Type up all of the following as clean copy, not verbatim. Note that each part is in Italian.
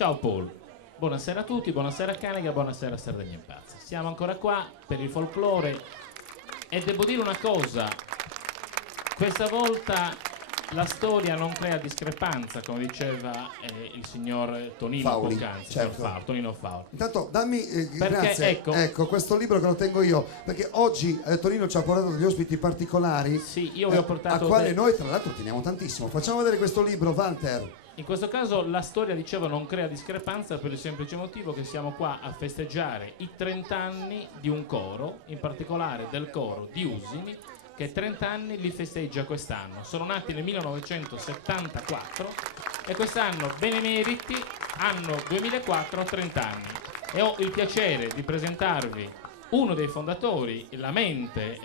Ciao Paul, buonasera a tutti, buonasera Canega, buonasera Sardegna in Pazza. Siamo ancora qua per il folklore e devo dire una cosa, questa volta la storia non crea discrepanza, come diceva il signor Tonino Fauli, poc'anzi, certo. Tonino Fauli. Intanto dammi, Perché, grazie, ecco questo libro che lo tengo io, perché oggi Tonino ci ha portato degli ospiti particolari, Sì, io vi ho portato a quale noi tra l'altro teniamo tantissimo. Facciamo vedere questo libro, Walter. In questo caso la storia, dicevo, non crea discrepanza per il semplice motivo che siamo qua a festeggiare i 30 anni di un coro, in particolare del coro di Usini, che 30 anni li festeggia quest'anno. Sono nati nel 1974 e quest'anno, benemeriti, anno 2004, 30 anni. E ho il piacere di presentarvi uno dei fondatori, la mente,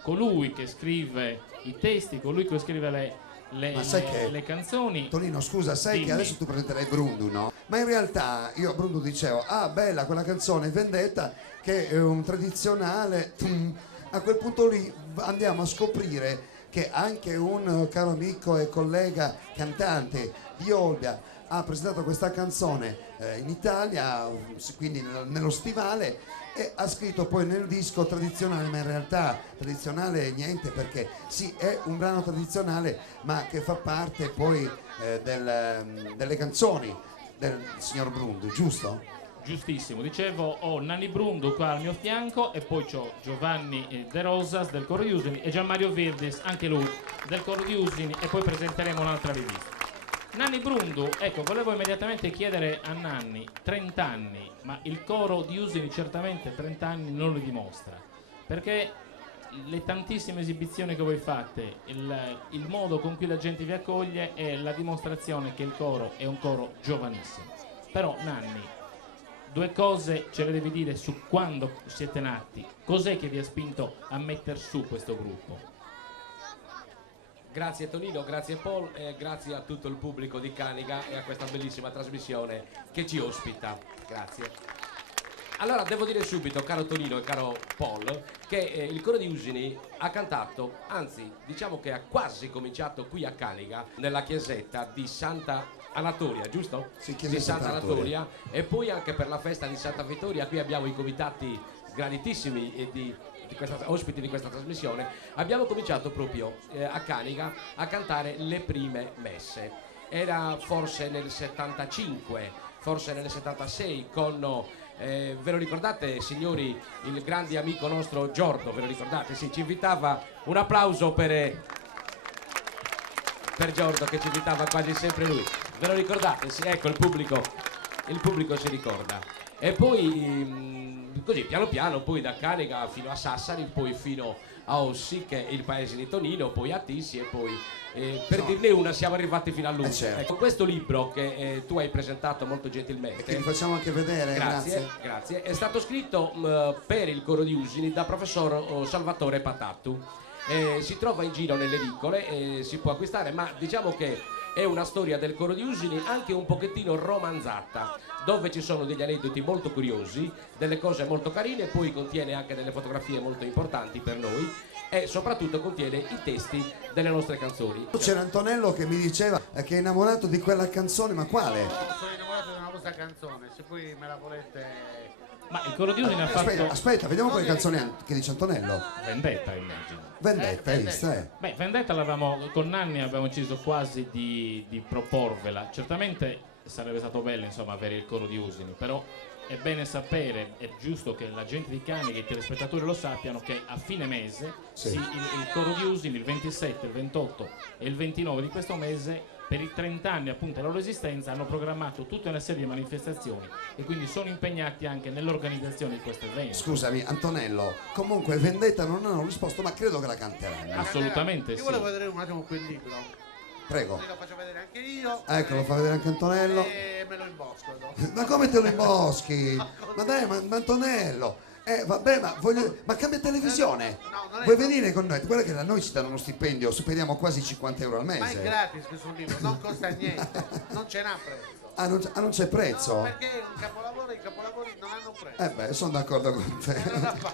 colui che scrive i testi, colui che scrive le canzoni. Tonino, scusa, sai Dimmi. che adesso tu presenterai Brundu, no? Ma in realtà io a Brundu dicevo, ah bella quella canzone Vendetta, che è un tradizionale. A quel punto lì andiamo a scoprire che anche un caro amico e collega cantante di Olbia ha presentato questa canzone in Italia, quindi nello stivale, e ha scritto poi nel disco tradizionale, ma in realtà tradizionale niente, perché sì, è un brano tradizionale ma che fa parte poi delle canzoni del signor Brundu, giusto? Giustissimo, dicevo, ho Nanni Brundu qua al mio fianco e poi c'ho Giovanni De Rosas del coro di Usini e Gianmario Virdis, anche lui del coro di Usini, e poi presenteremo un'altra rivista. Nanni Brundu, ecco, volevo immediatamente chiedere a Nanni, 30 anni, ma il coro di Usini certamente 30 anni non li dimostra, perché le tantissime esibizioni che voi fate, il modo con cui la gente vi accoglie è la dimostrazione che il coro è un coro giovanissimo. Però Nanni, due cose ce le devi dire su quando siete nati, cos'è che vi ha spinto a metter su questo gruppo? Grazie Tonino, grazie Paul e grazie a tutto il pubblico di Canica e a questa bellissima trasmissione che ci ospita. Grazie. Allora devo dire subito, caro Tonino e caro Paul, che il coro di Usini ha cantato, anzi diciamo che ha quasi cominciato qui a Canica, nella chiesetta di Santa Anatolia, giusto? Sì, di Santa Anatolia, e poi anche per la festa di Santa Vittoria. Qui abbiamo i comitati graditissimi ospiti di questa trasmissione. Abbiamo cominciato proprio a Canica a cantare le prime messe. Era forse nel 75, forse nel 76 con ve lo ricordate signori, il grande amico nostro Giordo, ve lo ricordate? Sì, ci invitava, un applauso per Giordo, che ci invitava quasi sempre lui, ve lo ricordate? Sì, ecco, il pubblico si ricorda. E poi così piano piano, poi da Canica fino a Sassari, poi fino a Ossi, che è il paese di Tonino, poi a Tissi, e poi per dirne una siamo arrivati fino a Luzzi. Certo. Ecco, questo libro che tu hai presentato molto gentilmente, E che vi facciamo anche vedere, grazie, è stato scritto per il coro di Usini da professor Salvatore Patattu. Si trova in giro nelle edicole, si può acquistare, ma diciamo che è una storia del coro di Usini anche un pochettino romanzata, dove ci sono degli aneddoti molto curiosi, delle cose molto carine, poi contiene anche delle fotografie molto importanti per noi e soprattutto contiene i testi delle nostre canzoni. C'era Antonello che mi diceva che è innamorato di quella canzone, ma quale? Sono innamorato di una vostra canzone, se poi me la volete... Ma il coro di Usini ha fatto... Aspetta, vediamo quelle canzoni che dice Antonello. Vendetta, immagino. Vendetta, hai visto, Beh, Vendetta l'avevamo, con Nanni abbiamo deciso quasi di proporvela. Certamente sarebbe stato bello, insomma, avere il coro di Usini, però è bene sapere, è giusto che la gente di Canica e i telespettatori lo sappiano, che a fine mese Sì. il coro di Usini, il 27, il 28 e il 29 di questo mese, per i 30 anni appunto della loro esistenza, hanno programmato tutta una serie di manifestazioni e quindi sono impegnati anche nell'organizzazione di questo evento. Scusami, Antonello, comunque Vendetta non hanno risposto, ma credo che la canteranno. Assolutamente Io sì. volevo vedere un attimo quel libro. Prego. Lo faccio vedere anche io. Ecco, lo fa vedere anche Antonello. E me lo imbosco. Ma come te lo imboschi? Ma dai, ma Antonello. Vabbè, ma cambia televisione. No, non è- Vuoi venire con noi? Guarda che da noi ci danno uno stipendio, superiamo quasi 50 euro al Ma è mese. gratis questo libro, non costa niente, non ce n'ha prezzo. Non c'è prezzo? No, perché è un capolavoro e i capolavori non hanno prezzo. Beh, sono d'accordo con te. Cosa fai?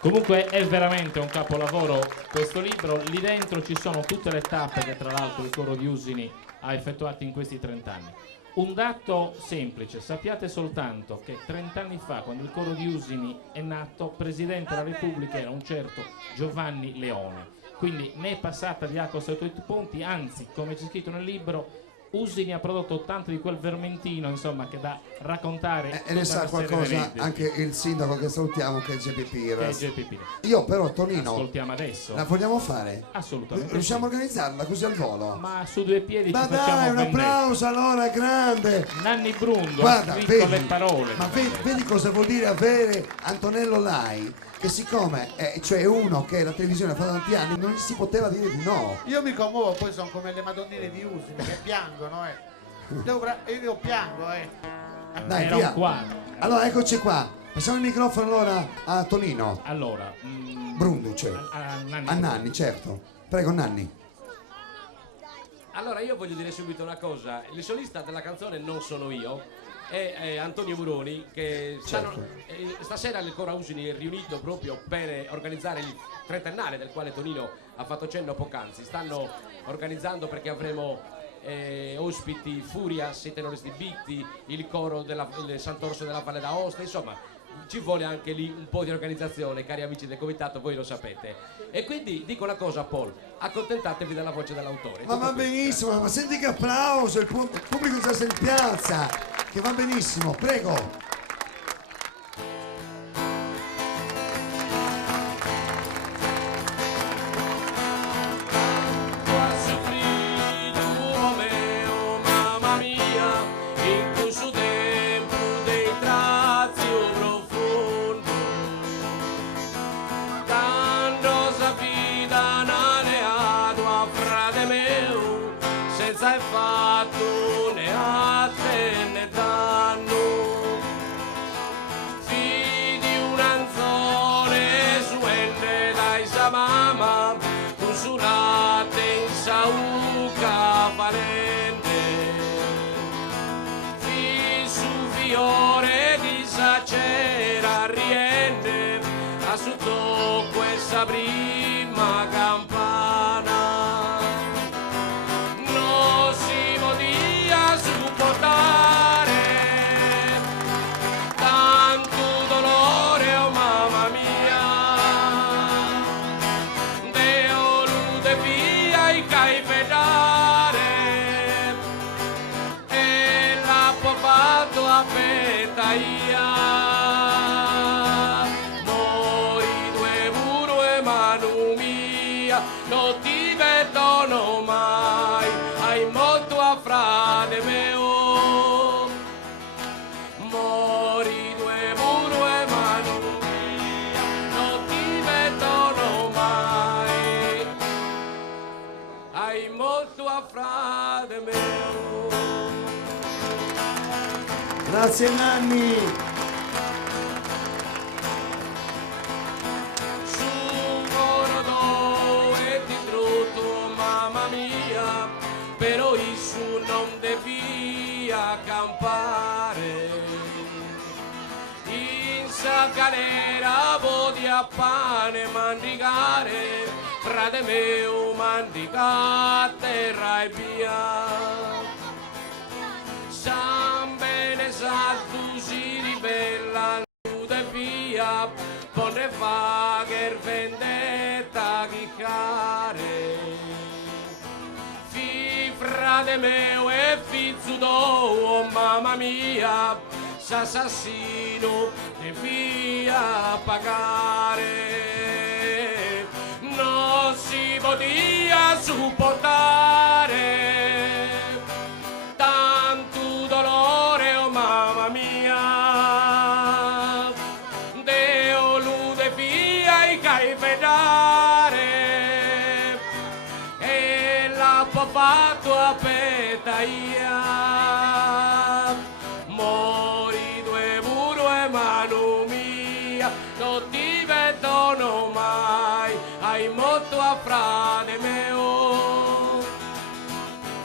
Comunque è veramente un capolavoro questo libro, lì dentro ci sono tutte le tappe che tra l'altro il coro di Usini ha effettuato in questi 30 anni. Un dato semplice, sappiate soltanto che 30 anni fa, quando il coro di Usini è nato, Presidente della Repubblica era un certo Giovanni Leone. Quindi né è passata di acqua sotto i ponti, anzi, come c'è scritto nel libro, Usini ha prodotto tanto di quel vermentino, insomma, che da raccontare. E ne sa qualcosa anche il sindaco che salutiamo, che è Geppi Piras. Io però, Tonino, ascoltiamo adesso. La vogliamo fare? Assolutamente. Riusciamo a organizzarla così al volo? Ma su due piedi Ma ci facciamo dai, un vendetta. applauso allora grande. Nanni Brundo Guarda, ha scritto vedi, le parole. ma vedi cosa vuol dire avere Antonello Lai, che siccome è cioè uno che la televisione fa tanti anni, non gli si poteva dire di no. Io mi commuovo, poi sono come le madonnine di Usini che piangono, io piango, Dai, Era via. un quadro. Allora eccoci qua, passiamo il microfono allora a Tonino. Allora, Brundo, cioè. Nanni. A Nanni, certo. Prego, Nanni. Allora io voglio dire subito una cosa, il solista della canzone non sono io, è Antonio Muroni che stasera il Coro Usini è riunito proprio per organizzare il 30ennale del quale Tonino ha fatto cenno poc'anzi. Stanno organizzando perché avremo ospiti Furias, i tenoristi Bitti, il coro del Sant'Orso della Valle d'Aosta, insomma ci vuole anche lì un po' di organizzazione, cari amici del comitato, voi lo sapete. E quindi dico una cosa, Paul, accontentatevi della voce dell'autore. Ma va benissimo, ma senti che applauso, il pubblico già sei in piazza, che va benissimo, prego. Sotto questa prima campana non si poteva supportare tanto dolore, oh mamma mia, Deo lude via i caipedare e l'ha fatto a petaia. Non ti vedono mai, hai molto a frate mio. Mori due muro e mano mia, non ti vedono mai, hai molto a frate mio. Grazie Nanni. Però Gesù non devia campare in sa galera podia pane mandicare frate mio mandica terra e via San bene salto si ribella e via pone fa che vendetta chiccare frate mio e figlio tuo, mamma mia, s'assassino e via pagare. Non si poteva supportare tanto dolore, oh mamma mia, Deo lude via i caipedare e l'ha fatto a petaia. Mori due muro e mano mia, non ti vedono mai, hai molto a frate mio.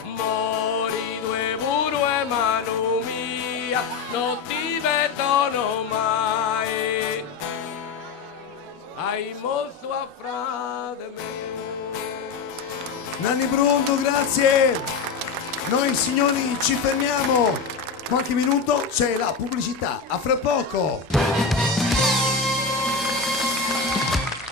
Mori due muro e mano mia, non ti vedono mai, hai molto a frate mio. Nanni Brundo, grazie. Noi signori ci fermiamo qualche minuto, c'è la pubblicità, a fra poco.